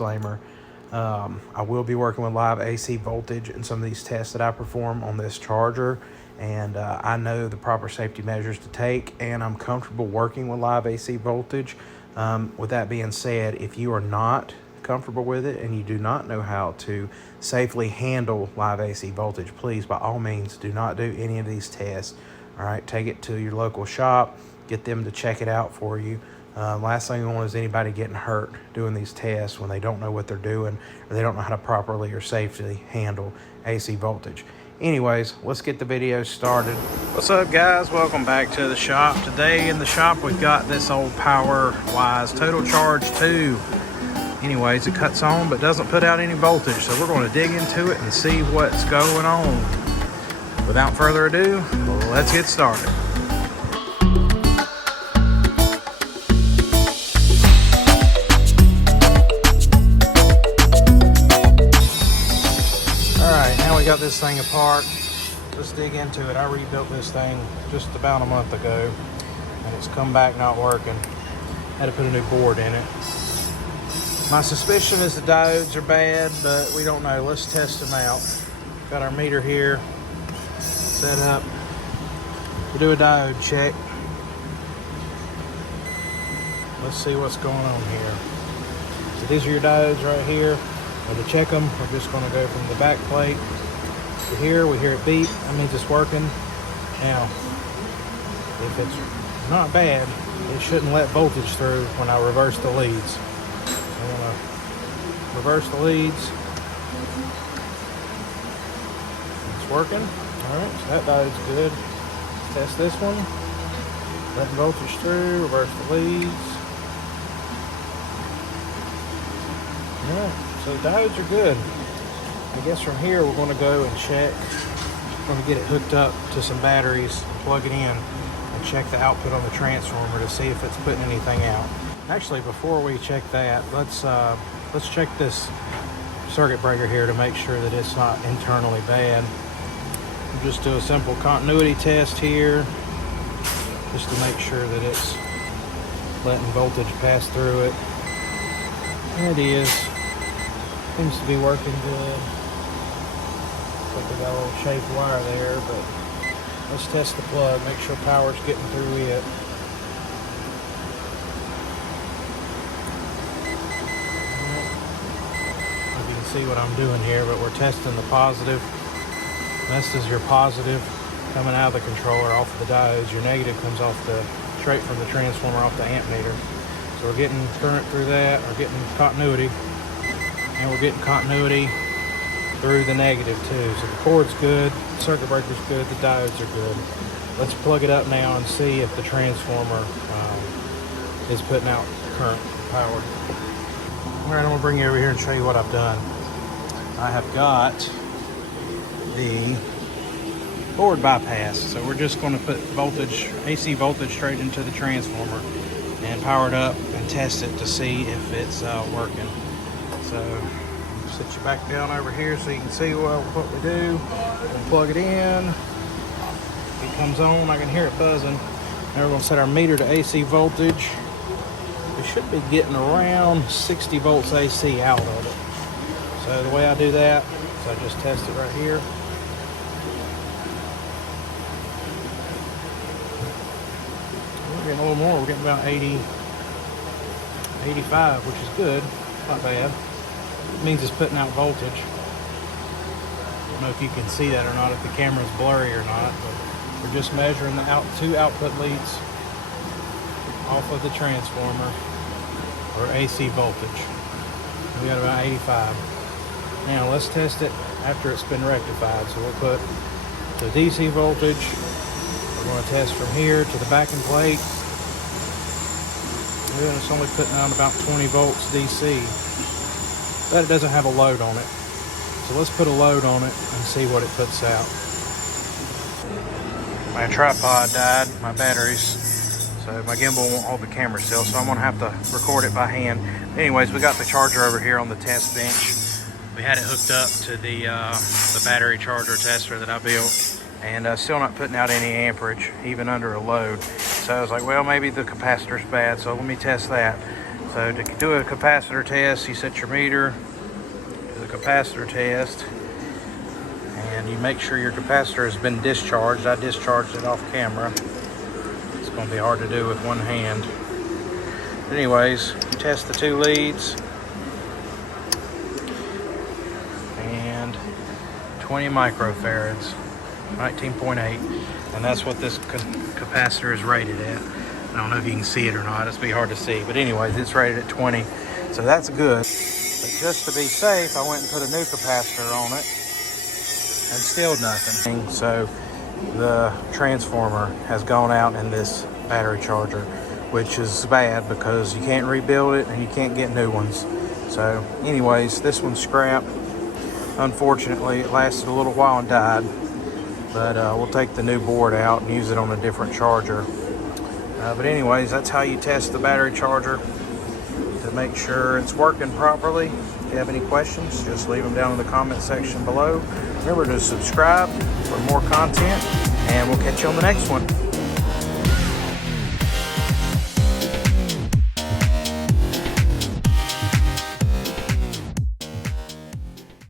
disclaimer. I will be working with live AC voltage in some of these tests that I perform on this charger, and I know the proper safety measures to take, and I'm comfortable working with live AC voltage. With that being said, if you are not comfortable with it and you do not know how to safely handle live AC voltage, please, by all means, do not do any of these tests. All right, take it to your local shop, get them to check it out for you. Last thing we want is anybody getting hurt doing these tests when they don't know what they're doing, or they don't know how to properly or safely handle AC voltage. Anyways, let's get the video started. What's up, guys? Welcome back to the shop. Today in the shop, we've got this old PowerWise Total Charge 2. Anyways, it cuts on but doesn't put out any voltage, so we're going to dig into it and see what's going on. Without further ado, let's get started. Alright, now we got this thing apart. Let's dig into it. I rebuilt this thing just about a month ago, and it's come back not working. Had to put a new board in it. My suspicion is the diodes are bad, but we don't know. Let's test them out. Got our meter here set up. We'll do a diode check. Let's see what's going on here. So these are your diodes right here. And to check them, we're just going to go from the back plate to here. We hear it beep. That means it's working. Now, if it's not bad, it shouldn't let voltage through when I reverse the leads. I'm going to reverse the leads. It's working. Alright, so that diode's good. Let's test this one. Letting voltage through, reverse the leads. Yeah, so the diodes are good. I guess from here we're going to go and check. We're going to get it hooked up to some batteries, plug it in, and check the output on the transformer to see if it's putting anything out. Actually, before we check that, let's check this circuit breaker here to make sure that it's not internally bad. We'll just do a simple continuity test here, just to make sure that it's letting voltage pass through it. And it is. Seems to be working good. Looks like we got a little shaved wire there, but let's test the plug, make sure power's getting through it. You can see what I'm doing here, but we're testing the positive. This is your positive coming out of the controller off of the diodes. Your negative comes off straight from the transformer off the amp meter. So we're getting current through that, we're getting continuity, and we're getting continuity through the negative too. So the cord's good, the circuit breaker's good, the diodes are good. Let's plug it up now and see if the transformer is putting out current power. All right, I'm gonna bring you over here and show you what I've done. I have got the board bypass. So we're just going to put voltage, AC voltage, straight into the transformer and power it up and test it to see if it's working. So sit you back down over here so you can see what we do. We'll plug it in. It comes on. I can hear it buzzing. Now we're going to set our meter to AC voltage. We should be getting around 60 volts AC out of it. So the way I do that is I just test it right here. We're getting a little more. We're getting about 80, 85, which is good. Not bad. It means it's putting out voltage. I don't know if you can see that or not, if the camera's blurry or not, but we're just measuring the two output leads off of the transformer for AC voltage. We got about 85. Now let's test it after it's been rectified. So we'll put the DC voltage. We're going to test from here to the backing plate. And it's only putting out about 20 volts DC. But it doesn't have a load on it. So let's put a load on it and see what it puts out. My tripod died, my batteries. So my gimbal won't hold the camera still, so I'm gonna have to record it by hand. Anyways, we got the charger over here on the test bench. We had it hooked up to the battery charger tester that I built, and still not putting out any amperage, even under a load. So I was like, well, maybe the capacitor's bad, so let me test that. So to do a capacitor test, you set your meter to the capacitor test, and you make sure your capacitor has been discharged. I discharged it off camera. It's going to be hard to do with one hand. But anyways, you test the 2 leads, and 20 microfarads, 19.8, and that's what this capacitor is rated at. I don't know if you can see it or not. It's be hard to see, but anyways, it's rated at 20, so that's good. But just to be safe, I went and put a new capacitor on it, and still nothing. So the transformer has gone out in this battery charger, which is bad because you can't rebuild it and you can't get new ones. So anyways, this one's scrapped. Unfortunately, it lasted a little while and died, but we'll take the new board out and use it on a different charger. But anyways, that's how you test the battery charger to make sure it's working properly. If you have any questions, just leave them down in the comment section below. Remember to subscribe for more content, and we'll catch you on the next one.